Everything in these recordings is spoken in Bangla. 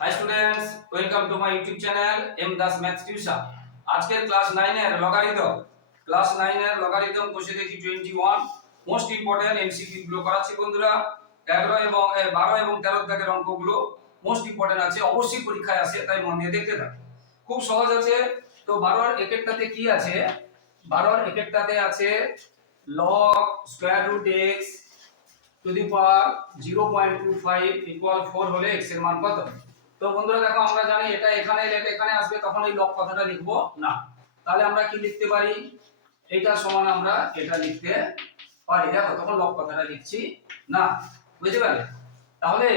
Hi students welcome to my YouTube channel M Das maths tuition আজকের ক্লাস 9 এর লগারিদম ক্লাস 9 এর লগারিদম কোষে দেখি 21 মোস্ট ইম্পর্টেন্ট এমসিকিউ গুলো করাচ্ছি বন্ধুরা। 11 এবং এ, 12 এবং 13 দাগের অঙ্কগুলো মোস্ট ইম্পর্টেন্ট আছে অবশ্যই পরীক্ষায় আসে তাই মন দিয়ে দেখতে থাকুন খুব সহজ আছে। তো 12 এর একেরটাতে কি আছে? 12 এর একেরটাতে আছে log square root x to the power 0.25 equal 4 হলে x এর মান কত? তো বন্ধুরা দেখো, আমরা জানি এটা এখানে এলে এখানে আসবে, তখন এই লক কথাটা লিখব। না। তাহলে আমরা কি লিখতে পারি? এটা সমান আমরা এটা লিখতে পারি। দেখো, তখন লক কথাটা লিখছি। না, বুঝতে পারলে? তাহলে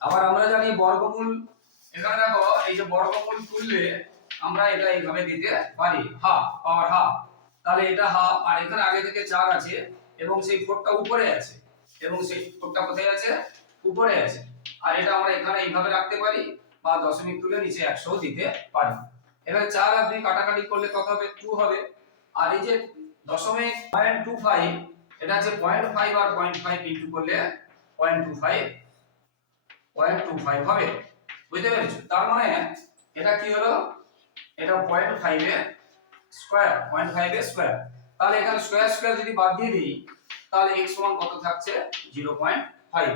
আবার আমরা জানি বর্গমূল, এখানে দেখো, এই যে বর্গমূল তুললে আমরা এটা এইভাবে দিতে পারি। হাফ পাওয়ার হাফ তাহলে এটা হাফ আর এখানে আগে থেকে চার আছে, এবং সেই ফোরটা উপরে আছে। এবং সেই ফোরটা কোথায় আছে? উপরে আছে। আর এটা আমরা এখানে এইভাবে রাখতে পারি বা দশমিক তুলে নিচে একশো দিতে পারি। এবার চার আর কাটাকাটি করলে কত হবে? টু হবে। আর এই যে দশমিক পয়েন্ট টু ফাইভ, এটা হচ্ছে পয়েন্ট ফাইভ আর পয়েন্ট ফাইভ ইন্টু করলে point two five, point two five হবে। বুঝতে পেরেছ? তার মানে এটা কি হলো? এটা পয়েন্ট ফাইভে স্কোয়ার, পয়েন্ট ফাইভে স্কোয়ার। তাহলে এখানে স্কোয়ার স্কোয়ার যদি বাদ দিয়ে দিই, তাহলে x সমান কত থাকছে? Zero point five.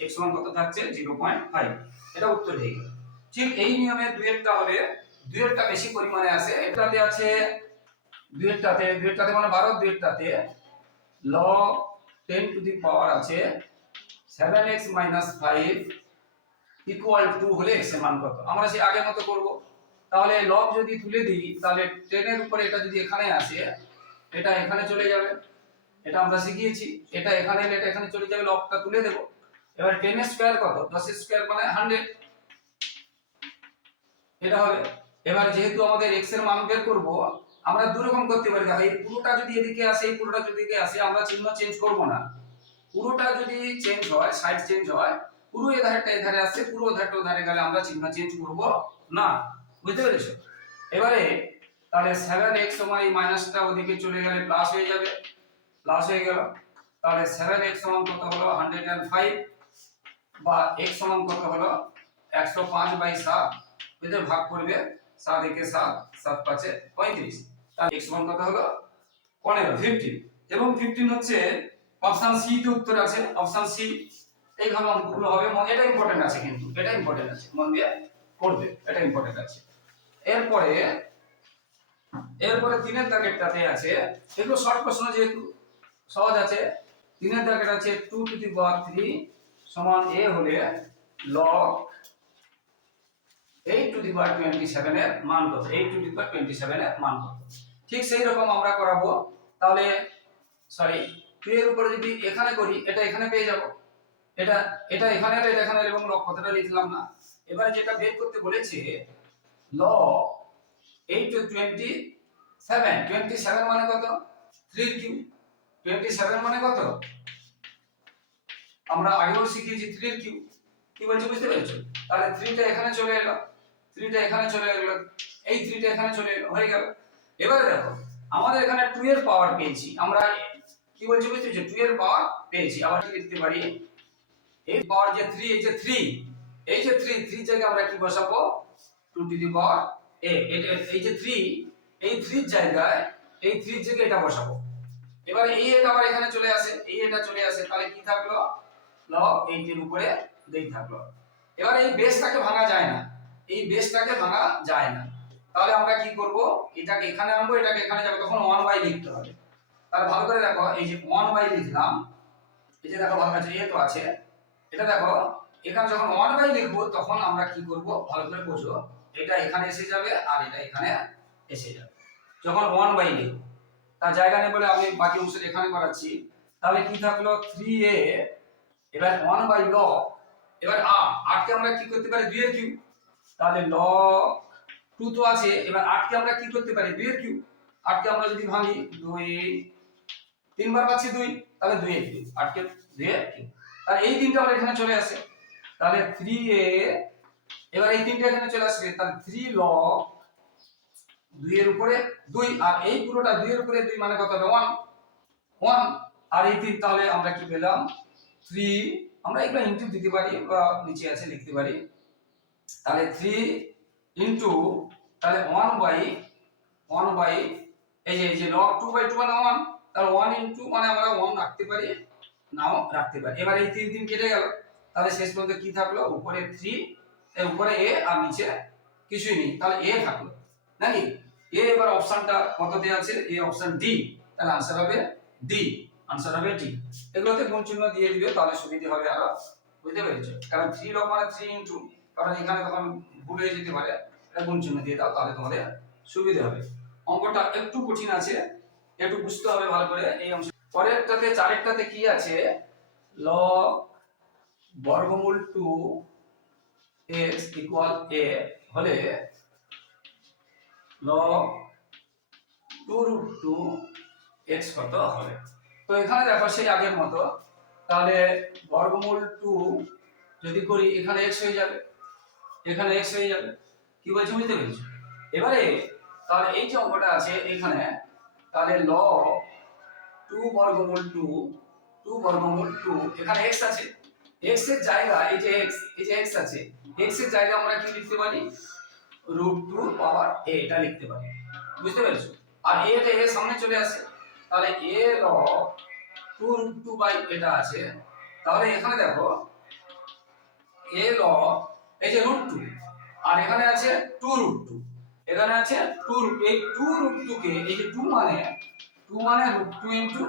X সমান কত থাকছে? Zero point five. এটা উত্তর হয়ে গেল। ঠিক এই নিয়মে দুয়েরটা হবে। দুয়েরটা বেশি পরিমাণে আছে। এটাতে আছে দুয়েরটাতে দুয়েরটাতে মানে বারো, দুয়েরটাতে ল টেন টু দি পাওয়ার আছে। Seven x minus five equal to হলে এক্সের মান কত? আমরা সেই আগের মতো করব। তাহলে লব যদি তুলে দিই, তাহলে টেনের উপরে এটা যদি এখানে আসে, এটা এখানে চলে যাবে। এটা আমরা শিখিয়েছি। এটা এখানে এটা এখানে চলে যাবে। লবটা তুলে দেব। এবার টেন স্কোয়ার কত? দশ স্কোয়ার মানে হান্ড্রেড এটা হবে। এবার যেহেতু আমাদের এক্সের মান বের করব, আমরা দু রকম করতে পারি। দেখো, এই পুরোটা যদি এদিকে আসে, এই পুরোটা যদি এদিকে আসে, আমরা চিহ্ন চেঞ্জ করব না। পুরোটা যদি চেঞ্জ হয় সাইড চেঞ্জ হয়, পুরো এই ধারটা এই ধারে আসছে, পুরো ধারটা ও ধারে গেলে আমরা চিহ্ন চেঞ্জ করব না। বুঝতে পেরেছ? এবারে তাহলে সেভেন এক্স সমান এই মাইনাসটা ওদিকে চলে গেলে প্লাস হয়ে যাবে। প্লাস হয়ে গেল। তাহলে সেভেন এক্স সমান কত হলো? হান্ড্রেড অ্যান্ড ফাইভ বা এক্স সমান কত হলো? একশো পাঁচ বাই সাত। এতে ভাগ করবে সাত একে সাত সাত পাঁচে পঁয়ত্রিশ। তাহলে এক্স সমান কত হলো? পনেরো ফিফটিন এবং ফিফটিন হচ্ছে অপশন সি তে উত্তর আছে। অপশন সি এইভাবে অঙ্কগুলো হবে এটা ইম্পর্টেন্ট আছে কিন্তু, এটা ইম্পর্টেন্ট আছে। মন দিয়ে পড়বে, এটা ইম্পর্টেন্ট আছে। এরপরে এরপরে তিনের দাগেরটাতে আছে, এগুলো শর্ট প্রশ্ন যেহেতু সহজ আছে, তিনের দাগের আছে two to the power three সমান এ হলে log eight to the power twenty seven এর মান কত? Eight to the power twenty seven এর মান কত? ঠিক সেই রকম আমরা করাবো। তাহলে সরি এর উপরে যদি এখানে করি, এটা এখানে পেয়ে যাব। এটা এটা এখানে এটা এখানে এবং লগ কথাটা লিখলাম না? এবারে যেটা বের করতে বলেছে log eight to twenty seven twenty seven মানে কত? Three Q. টোয়েন্টি সেভেন মানে কত? আমরা আগেও শিখিয়েছি থ্রি কিউ কি বলছি বুঝতে পেরেছ? তাহলে থ্রিটা এখানে চলে এলো থ্রিটা এখানে চলে এলো, এই থ্রিটা এখানে চলে এলো, হয়ে গেল। এবারে দেখো, আমাদের এখানে টু এর পাওয়ার পেয়েছি। আমরা কি বলছি বুঝতে পেরেছ? টু এর পাওয়ার পেয়েছি। আবার কি লিখতে পারি? এই পাওয়ার যে থ্রি এই যে থ্রি এই যে থ্রি থ্রি জায়গায় আমরা কি বসাবো? টু টু দি পাওয়ার এ এই যে থ্রি এই থ্রির জায়গায়, এই থ্রির জায়গায় এটা বসাবো। এবার এই এটা আবার এখানে চলে আসে, এই এটা চলে আসে, তাহলে কি থাকল? লগ এইটের উপরে দুই থাকল এবার এই বেসটাকে ভাঙা যায় না। এই বেসটাকে ভাঙা যায় না। তাহলে আমরা কি করব? এটাকে এখানে আনব, এটাকে এখানে যাব, তখন ওয়ান বাই লিখতে হবে। তাহলে ভালো করে দেখো, এই যে ওয়ান বাই লিখলাম, এই যে দেখো আছে এ তো আছে। এটা দেখো, এখানে যখন ওয়ান বাই লিখব, তখন আমরা কি করব? ভালো করে বোঝো, এটা এখানে এসে যাবে আর এটা এখানে এসে যাবে। যখন ওয়ান বাই লিখব, তার জায়গা নেই বলে আমি বাকি অংশ এখানে করাচ্ছি। তাহলে কি থাকল? থ্রি এ এবার ওয়ান বাই ল এবার আট আটকে আমরা কি করতে পারি? দুই এর কিউ তাহলে ল টু তো আছে, এবার আটকে আমরা কি করতে পারি? দুই এর কিউ আটকে আমরা যদি ভাঙি, দুই, তিনবার পাচ্ছি দুই, তাহলে দুই এর কিউ আটকে এর কিউ তাহলে এই তিনটা আমরা এখানে চলে আসে। তাহলে থ্রি এ, এবার এই তিনটা এখানে চলে আসবে তাহলে থ্রি ল দুইয়ের উপরে দুই, আর এই পুরোটা দুইয়ের উপরে দুই মানে কত হবে? ওয়ান ওয়ান আর এই তিন, তাহলে আমরা কি পেলাম? থ্রি আমরা এগুলো ইনটু দিতে পারি বা নিচে আছে লিখতে পারি। তাহলে থ্রি ইন্টু তাহলে ওয়ান বাই ওয়ান বাই এই যে এই যে লগ টু বাই টু মানে ওয়ান তাহলে ওয়ান ইন্টু মানে আমরা ওয়ান রাখতে পারি, নাও রাখতে পারি। এবার এই তিন তিন কেটে গেল। তাহলে শেষ পর্যন্ত কি থাকল? উপরে থ্রি উপরে এ আর নিচে কিছুই নেই। তাহলে এ থাকল। নাকি? এ এবার অপশনটা কততে আছে? এ অপশন ডি তাহলে আনসার হবে ডি আনসার হবে ডি এগুলোতে গুণ চিহ্ন দিয়ে দিবে, তাহলে সুবিধা হবে আরও। বুঝতে পেরেছ? কারণ থ্রি লগ মানে থ্রি ইন্টু কারণ এখানে তখন ভুল হয়ে যেতে পারে, এটা গুণ চিহ্ন দিয়ে দাও, তাহলে তোমাদের সুবিধা হবে। অঙ্কটা একটু কঠিন আছে, একটু বুঝতে হবে ভালো করে এই অংশ। পরেরটাতে, চারেরটাতে কি আছে? লগ বর্গমূল টু এক্স ইকুয়াল এ হলে log two root two x কত হবে? তো এখানে দেখো সেই আগের মতো। তাহলে বর্গমূল টু যদি করি, এখানে এক্স হয়ে যাবে। এখানে এক্স হয়ে যাবে। কি বলছি বুঝতে পেরেছ? এবারে তাহলে এই যে অঙ্কটা আছে এখানে, তাহলে ল টু বর্গমূল টু টু বর্গমূল টু এখানে এক্স আছে। এক্সের জায়গা, এই যে এক্স এই যে এক্স আছে এক্সের জায়গা আমরা কি লিখতে পারি? রুট টু পাওয়ার এ এটা লিখতে পারি। বুঝতে পেরেছ? আর এ টা এর সামনে চলে আসে। তাহলে a log two two by এটা আছে। তাহলে এখানে দেখো এ ল এই যে রুট টু আর এখানে আছে টু রুট টু এখানে আছে টু রুট এই টু রুট টু কে, এই যে টু মানে টু মানে root two into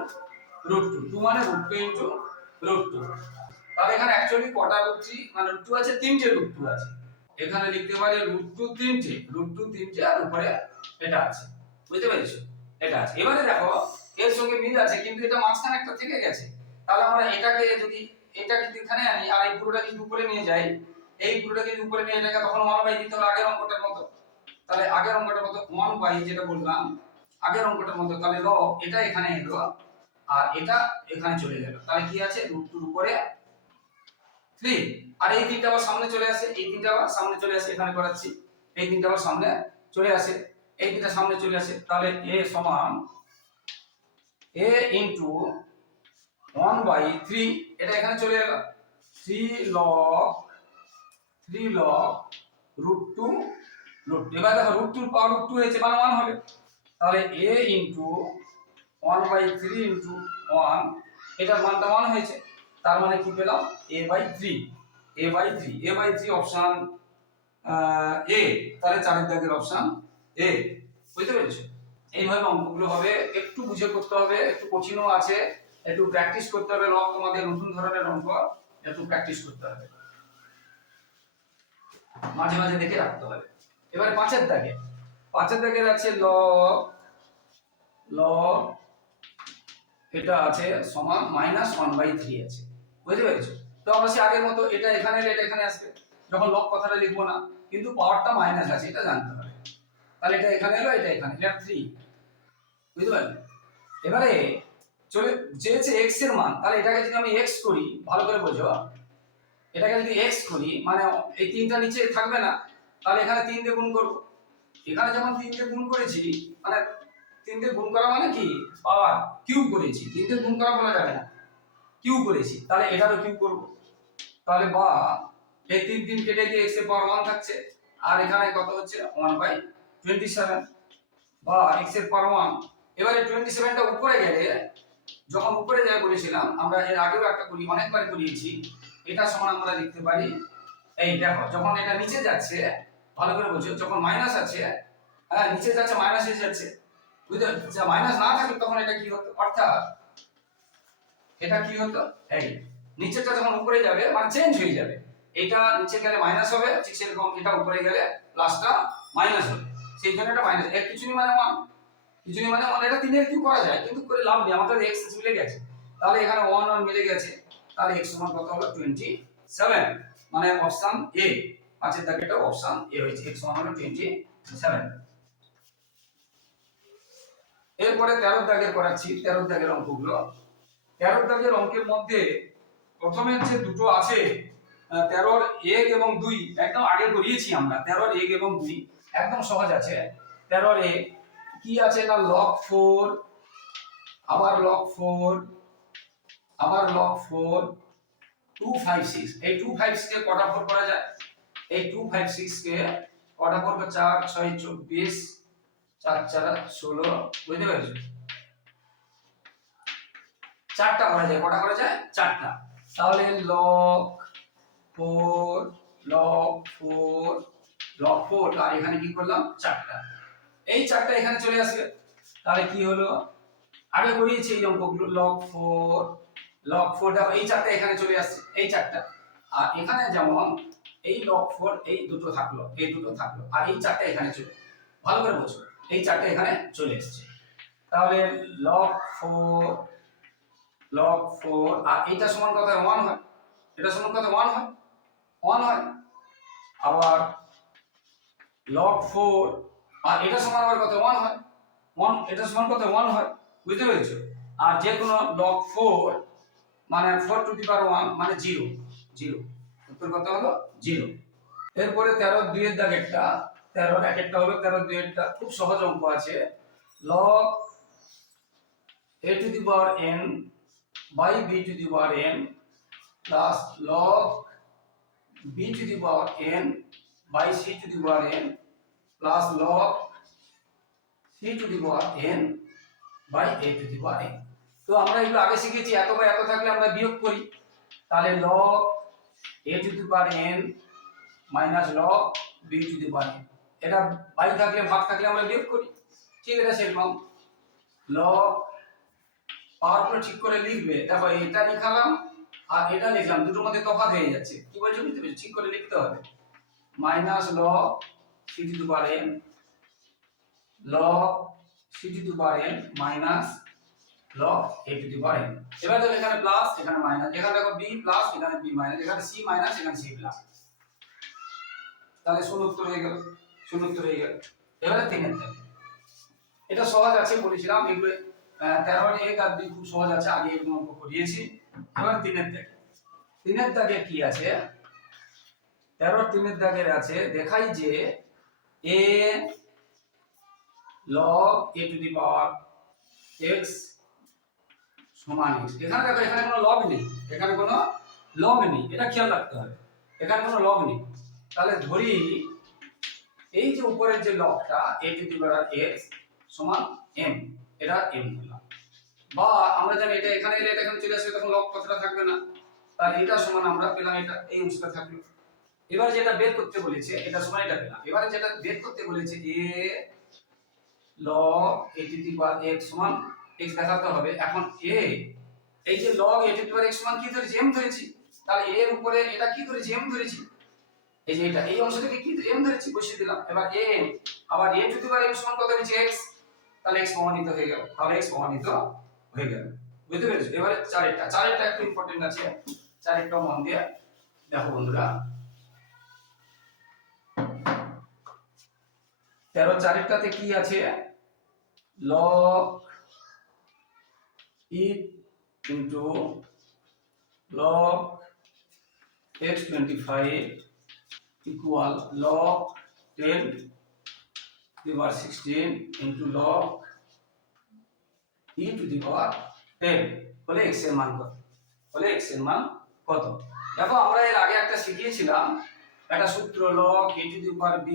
root two two মানে root two into root two তাহলে এখানে অ্যাকচুয়ালি কটা রুট থ্রি মানে রুট টু আছে, তিনটে রুট টু আছে। এখানে লিখতে পারি রুট টু তিনটে রুট টু তিনটে, আর উপরে এটা আছে। বুঝতে পেরেছ? এটা আছে। এবারে দেখো এর সঙ্গে মিল আছে, কিন্তু এটা মাঝখানে একটা থেকে গেছে। তাহলে আমরা এটাকে যদি এটা যদি এখানে আনি, আর এই পুরোটা যদি উপরে নিয়ে যাই, এই পুরোটা যদি উপরে নিয়ে এটাকে তখন ওয়ান বাই দিতে হবে আগের অঙ্কটার মতো। তাহলে আগের অঙ্কটার মতো ওয়ান বাই যেটা বললাম, আগের অঙ্কটার মতো, তাহলে ল এটা এখানে এলো, আর এটা এখানে চলে গেল। তাহলে কি আছে? রুট টুর উপরে থ্রি আর এই তিনটা আবার সামনে চলে আসে, এই তিনটা আবার সামনে চলে আসে, এখানে করাচ্ছি। এই তিনটা আবার সামনে চলে আসে, এই তিনটা সামনে চলে আসে, তাহলে এ সমান a into one by three এটা এখানে চলে এলো। Three log three log root two root এবার দেখো রুট টুর পাওয়ার রুট টু হয়েছে মানে ওয়ান হবে। তাহলে a into one by three into one এটার মানটা ওয়ান হয়েছে। তার মানে কি পেলাম? A by three a by three a by three option A তাহলে চারের দাগের অপশান এ বুঝতে পেরেছ? এইভাবে অঙ্কগুলো হবে। একটু বুঝে করতে হবে, একটু কঠিনও আছে, একটু প্র্যাকটিস করতে হবে লক তোমাদের নতুন ধরনের অঙ্ক, একটু প্র্যাকটিস করতে হবে। মাঝে মাঝে দেখে রাখতে হবে। এবারে পাঁচের দাগে। পাঁচের দাগের আছে ল ল, এটা আছে সমান মাইনাস ওয়ান বাই থ্রি আছে। বুঝতে পেরেছ? তো আমরা সে আগের মতো এটা এখানে এলে এটা এখানে আসবে। যখন লক কথাটা লিখব না, কিন্তু পাওয়ারটা মাইনাস আছে, এটা জানতে হবে। তাহলে এটা এখানে এলো, এটা এখানে, এটা থ্রি বুঝতে পারলে এবারে চলে চেয়েছে এক্সের মান, তাহলে এটাকে যদি আমি এক্স করি, ভালো করে বোঝো, এটাকে যদি এক্স করি মানে এই তিনটা নিচে থাকবে না, তাহলে এখানে তিন দিয়ে গুণ করব। এখানে যেমন তিন দিয়ে গুণ করেছি মানে তিন দিয়ে গুণ করা মানে কি? পাওয়ার কিউ করেছি। তিন দিয়ে গুণ করা বলা যাবে না। কিউ করেছি। তাহলে এটারও কিউ করব। তাহলে বা, এই তিন তিন কেটে গিয়ে এক্সের পাওয়ার ওয়ান থাকছে। আর এখানে কত হচ্ছে? ওয়ান বাই টোয়েন্টি সেভেন বা এক্সের পাওয়ার ওয়ান এবারে টোয়েন্টি সেভেনটা উপরে গেলে, যখন উপরে যায় বলেছিলাম, আমরা এর আগেও একটা করি, অনেকবার করিয়েছি। এটা সমান আমরা লিখতে পারি। এই দেখো, যখন এটা নিচে যাচ্ছে, ভালো করে বুঝো, যখন মাইনাস আছে হ্যাঁ নিচে যাচ্ছে মাইনাস এসে যাচ্ছে, বুঝতে যা মাইনাস না থাকে তখন এটা কি হতো? অর্থাৎ, এটা কি হতো? এই নিচেটা যখন উপরে যাবে মানে চেঞ্জ হয়ে যাবে। এটা নিচে গেলে মাইনাস হবে, ঠিক সেরকম এটা উপরে গেলে প্লাসটা মাইনাস হবে। সেই জন্য এটা মাইনাস এর কিছু মানে ওয়ান কিছু মানে ওয়ান এটা তিনের কি করা যায় কিন্তু করে লাভ নেই আমাদের এক্স মিলে গেছে। তাহলে এখানে ওয়ান ওয়ান মিলে গেছে তাহলে এক্স সমান কত হলো? টোয়েন্টি সেভেন মানে অপশন এ পাঁচের দাগেটা অপশন এ হয়েছে এক্স সমান হলো টোয়েন্টি সেভেন এরপরে তেরো দাগের করাচ্ছি তেরো দাগের অঙ্কগুলো। তেরো দাগের অঙ্কের মধ্যে প্রথমের যে দুটো আছে আহ, তেরোর এক এবং দুই একদম আগে করিয়েছি আমরা তেরোর এক এবং দুই একদম সহজ আছে। তেরোর এক কি আছে না লক ফোর আবার লক ফোর আবার log four two five six এই টু ফাইভ কে কটা ফোর করা যায়? এই টু ফাইভ সিক্স কে কটা করবে চার, ছয়, চব্বিশ, চার চার, ষোলো, বুঝতে পেরেছ? চারটা করা যায়। কটা করা যায়? চারটা। তাহলে log four log four log four আর এখানে কি করলাম? চারটা। এই চারটা এখানে চলে আসবে। তাহলে কি হলো? আগে করিয়েছি এই অঙ্কগুলো। লক ফোর লক ফোর দেখো, এই চারটা এখানে চলে আসছে, এই চারটা। আর এখানে যেমন এই লক ফোর এই দুটো থাকল, এই দুটো থাকল, আর এই চারটা এখানে চলে, ভালো করে বোঝো, এই চারটা এখানে চলে এসছে। তাহলে লক ফোর লক ফোর আর এইটা সমান কত ওয়ান হয়। এটা সমান কত ওয়ান হয়। ওয়ান হয়। আবার লক ফোর আর এটা সমান আবার কত? ওয়ান হয়। ওয়ান এটা সমান কত? ওয়ান হয়। বুঝতে পেরেছ? আর যে কোনো লক ফোর মানে four to the power one মানে জিরো জিরো উত্তর কত হলো? জিরো এরপরে তেরো দুইয়ের দাগেরটা তেরো একেরটা হলো, তেরো দুইয়েরটা খুব সহজ অঙ্ক আছে। Log a to the power n by b to the power n plus log b to the power n by c to the power n plus log c to the power n by a to the power n তো আমরা এগুলো আগে শিখেছি, এত বা এত থাকলে আমরা বিয়োগ করি। তাহলে log a to the power n minus log b to the power n এটা বাই থাকলে, ভাগ থাকলে আমরা বিয়োগ করি। ঠিক এটা সেরকম। লক পাওয়ারগুলো ঠিক করে লিখবে। দেখো, এটা লিখালাম আর এটা লিখলাম, দুটোর মধ্যে তফাৎ হয়ে যাচ্ছে। কি বলছো বুঝতে পেরেছ? ঠিক করে লিখতে হবে। Minus log c to the n log c to the n minus log a to the power n এবার দেখো এখানে প্লাস এখানে মাইনাস এখানে দেখো বি প্লাস এখানে বি মাইনাস এখানে সি মাইনাস এখানে সি প্লাস তাহলে শূন্য উত্তর হয়ে গেল, শূন্য উত্তর হয়ে গেল। এবারে তিনের থেকে এটা সহজ আছে বলেছিলাম তেরো এক আর দুই খুব সহজ আছে, আগে অঙ্ক করিয়েছি। এবার তিনের দাগে। তিনের দাগে কি আছে? তেরো তিনের দাগের আছে, দেখাই যে a log a to the power x সমান এক্স এখানে দেখো, এখানে কোনো লগ নেই, এখানে কোনো লগ নেই, এটা খেয়াল রাখতে হবে। এখানে কোনো লগ নেই। তাহলে ধরি, এই যে উপরের যে লগটা a to the power x সমান এম এটা এম হলাম বা আমরা জানি এটা এখানে এলে এটা এখানে চলে আসবে, তখন লগ কথাটা থাকবে না? তাহলে এটা সমান আমরা পেলাম, এটা এই অংশটা থাকল। এবার যেটা বের করতে বলেছে, এটা সমান এটা পেলাম এবারে যেটা বের করতে বলেছে, a log a to the power x সমান এক্স দেখাতে হবে। এখন এ এই যে log a to the power x সমান কি ধরেছি? এম ধরেছি। তাহলে এর উপরে এটা কি ধরেছি? এম ধরেছি। এই যে এটা, এই অংশটাকে কি এম ধরেছি? বসিয়ে দিলাম। এবার এ আবার এ টু দি পাওয়ার এম সমান কত হয়েছে? এক্স তাহলে এক্স প্রমাণিত হয়ে গেল। তাহলে এক্স প্রমাণিত হয়ে গেল। বুঝতে পেরেছ? এবারে চারেরটা চারেরটা একটু ইম্পর্টেন্ট আছে। চারেরটা মন দিয়ে দেখো বন্ধুরা। তেরো চারেরটাতে কি আছে? Log e into log x twenty five equal log ten the power 16 into log e to the power 10 হলে x এর মান কত? হলে x এর মান কত? দেখো, আমরা এর আগে একটা শিখিয়েছিলাম, একটা সূত্র log a to the power b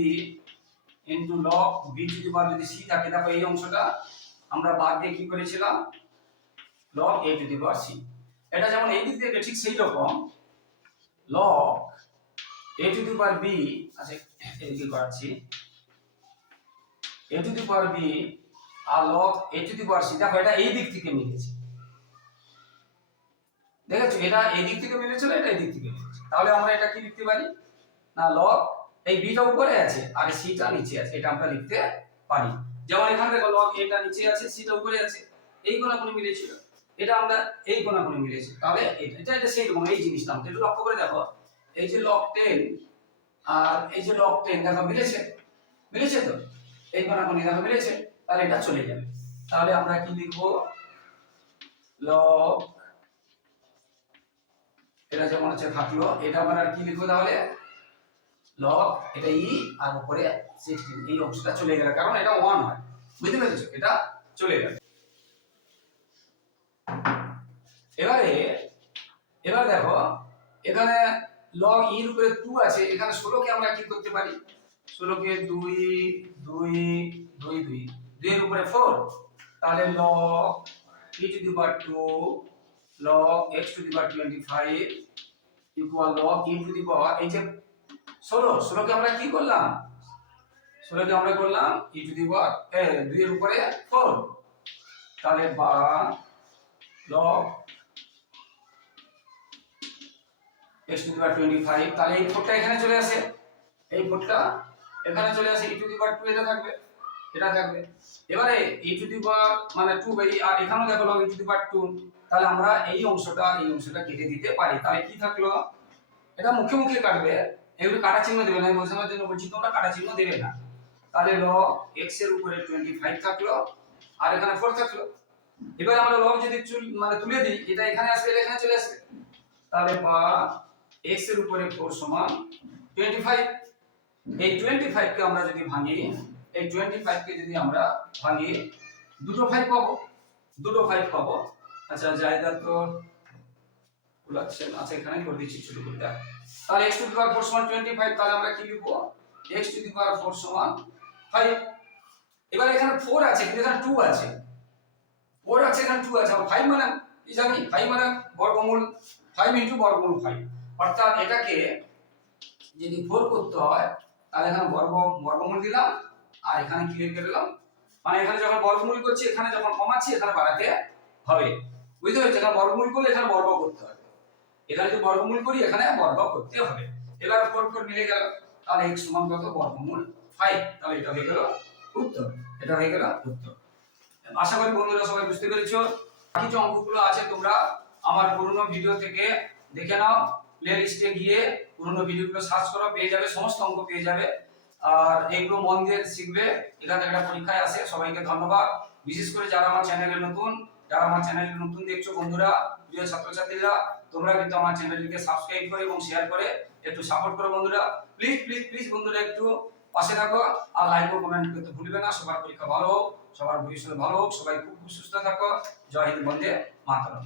into log b to the power যদি c থাকে, দেখো এই অংশটা আমরা বাদ দিয়ে কি করেছিলাম? log a to the power c এটা যেমন এই দিক থেকে ঠিক সেই রকম। log a to the power b আচ্ছা এদিকে করাচ্ছি। A to the power b R log a to the power c দেখো এটা এই দিক থেকে মিলেছে। দেখেছ? এটা এই দিক থেকে মিলেছিল এটা এই দিক থেকে মিলেছে? তাহলে আমরা এটা কি লিখতে পারি? না লগ এই বিটা উপরে আছে আর সিটা নিচে আছে, এটা আমরা লিখতে পারি। যেমন এখানে লগ এটা নিচে আছে সিটা উপরে আছে, এই কোণাগুলো মিলেছিল। এটা আমরা এই কোণাগুলো মিলেছে তাহলে এটা এটা সেই রকম, এই জিনিসটা আমরা একটু লক্ষ্য করে দেখো, এই যে লগ টেন আর এই যে লগ টেন দেখো মিলেছে? মিলেছে তো? এই কোণাকুনি দেখো মিলেছে? তাহলে এটা চলে যাবে। তাহলে আমরা কি লিখব? লগ এটা যেমন হচ্ছে থাকল, এটা আমরা কি লিখব তাহলে? লগ এটা ই আর উপরে 16 এই অংশটা চলে গেল, কারণ এটা 1 হয়। বুঝতে পেরেছ? এটা চলে গেল। এবারে, এবার দেখো, এখানে লগ এর উপরে টু আছে, এখানে ষোলোকে আমরা কি করতে পারি? ষোলোকে দুই দুই দুই দুই। দুইয়ের উপরে ফোর তাহলে log e to the power two log x to the power twenty five equal log e to the power এই যে ষোলো ষোলোকে আমরা কি করলাম? ষোলোকে আমরা করলাম ই টু দি পাওয়ার এ, দুইয়ের উপরে ফোর তাহলে বা log x to the twenty five তাহলে এই ফোরটা এখানে চলে আসে। এই ফোরটা এখানে চলে আসে ই টু দি পাওয়ার টু এটা থাকবে এটা থাকবে। এবারে ই টু দি মানে টু বাই আর এখানেও দেখো log e to the two তাহলে আমরা এই অংশটা এই অংশটা কেটে দিতে পারি। তাহলে কি থাকল? এটা মুখে মুখে কাটবে। এগুলো কাটা চিহ্ন দেবে না বোঝানোর জন্য বলছি তোমরা কাটা চিহ্ন দেবে না। তাহলে লগ এক্সের উপরে টোয়েন্টি ফাইভ থাকল, আর এখানে ফোর থাকল। এবার আমরা লগ যদি মানে তুলে দিই, এটা এখানে আসবে, এটা এখানে চলে আসবে। তাহলে বা, x এর উপরে 4 সমান 25 এই 25 কে আমরা যদি ভাঙি, এই 25 কে যদি আমরা ভাঙি, দুটো ফাইভ পাবো, দুটো ফাইভ পাবো। আচ্ছা জায়গা তো আচ্ছা এখানে করে দিচ্ছি, ছোট করে দেখ। তাহলে x টু দি পাওয়ার 4 সমান 25 তাহলে আমরা কি লিখব? x টু দি পাওয়ার 4 সমান 5 এবার এখানে 4 আছে, কিন্তু এখানে 2 আছে। 4 আছে, এখানে 2 আছে। আর 5 মানে কি জানি? 5 মানে বর্গমূল 5 ইনটু বর্গমূল 5 অর্থাৎ এটাকে যদি 4 করতে হয়, তাহলে এখানে বর্গ, বর্গমূল দিলাম, আর এখানে কি লিখে দিলাম। মানে এখানে যখন বর্গমূল করছি, এখানে যখন কমাচ্ছি, এখানে বাড়াতে হবে। বুঝতে পেরেছ এখানে বর্গমূল করলে এখানে বর্গ করতে হবে এখানে যদি বর্গমূল করি, এখানে বর্গ করতে হবে। এবার 4 4 মিলে গেল, তাহলে x সমান কত? বর্গমূল 5 তাহলে এটা হয়ে গেল উত্তর। এটা হয়ে গেল উত্তর। আশা করি বন্ধুরা সবাই বুঝতে পেরেছ। কিছু অঙ্কগুলো আছে, তোমরা আমার পুরনো ভিডিও থেকে দেখে নাও। প্লে লিস্টে গিয়ে পুরনো ভিডিওগুলো সার্চ করো, পেয়ে যাবে, সমস্ত অঙ্ক পেয়ে যাবে। আর এগুলো মন দিয়ে শিখবে। এখানে একটা পরীক্ষায় আসে। সবাইকে ধন্যবাদ। বিশেষ করে যারা আমার চ্যানেলে নতুন যারা আমার চ্যানেল নতুন দেখছ বন্ধুরা, প্রিয় ছাত্রছাত্রীরা, তোমরা কিন্তু আমার চ্যানেলটিকে সাবস্ক্রাইব করে এবং শেয়ার করে একটু সাপোর্ট করো বন্ধুরা। প্লিজ প্লিজ প্লিজ বন্ধুরা একটু পাশে থাকো আর লাইক ও কমেন্ট করতে ভুলবে না। সবার পরীক্ষা ভালো হোক, সবার ভবিষ্যৎ ভালো হোক, সবাই খুব সুস্থ থাকো। জয় হিন্দ, বন্দে মাতরম।